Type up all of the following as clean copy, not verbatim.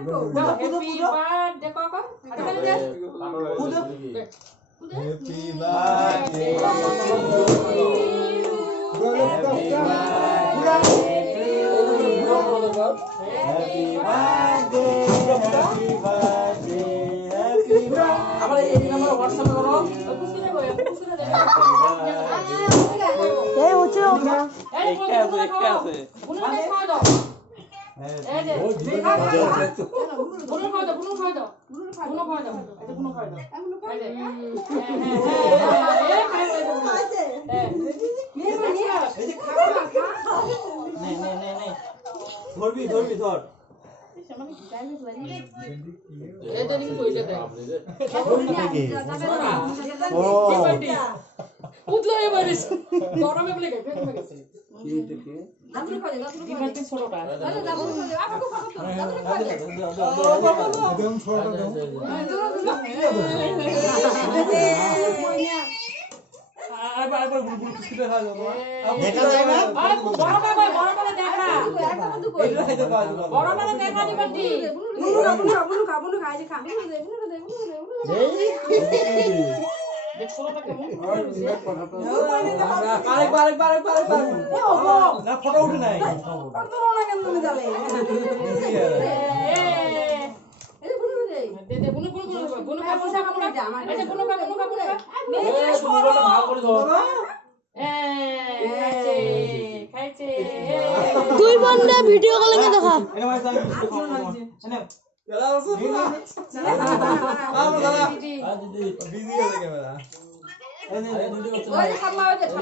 happy birthday কাকা হাতে করে দে হ্যাপি বার্থডে হ্যাপি বার্থডে আবার এই নাম্বার WhatsApp করো খুশি রে ভাই খুশি রে এই হচ্ছে ওটা এই একটা আছে বুনু খাওয়া দাও এই যে বুনু খাওয়া দাও বুনু খাওয়া দাও বুনু খাওয়া দাও এটা বুনু খাওয়া দাও এই যে এই খাই এই যে খাওয়া নে ধরবি ধর এটা নিয়ে কই যেতে ও উতলো এবারিস গরমে বলে গেছে তুমি গেছে কি এটা কি দাদু খাওয়া দাদু খাওয়া দিন ছোটটা দাদু খাওয়া আপু খাওয়া একদম ছোটটা দাও আবার বুলবুল কিসে খাওয়া যাবে দেখা যায় না আরে বড় বাবা দেখ না এটা খাইতে পাওয়া যাবে বড় বাবা দেখা দিবা দি বুনু খাই যে খাবি দে দেখ ছোটটা কেমন আরেকবার না ফটো উঠে নাই দে বুনু খা পয়সা কামনা আচ্ছা বুনু খা ভাগ করে দাও খাইছে তুই বন্ধে ভিডিও কলে দেখা এটা ভাই আমি এনে চলা আসো দিদি বিজি আছে ক্যামেরা ওই খাম্মা ওই খাম্মা দিদি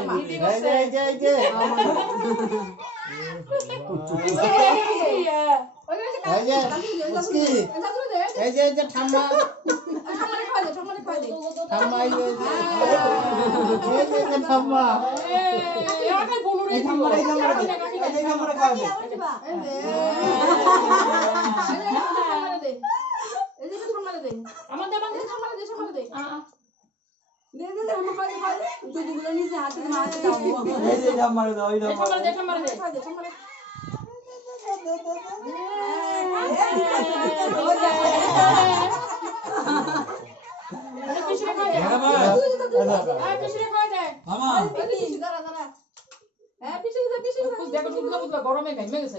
বসে গরমে ঘামে গেছে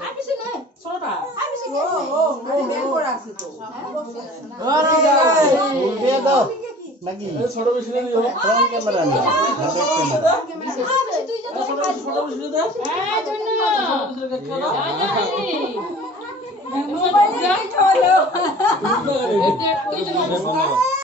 ছোটটা নাকি ছোট বেশি না দিও ফ্রন্ট ক্যামেরা না ছোট বেশি দাও এই জন্য মোবাইল মোবাইলে চলো এই যে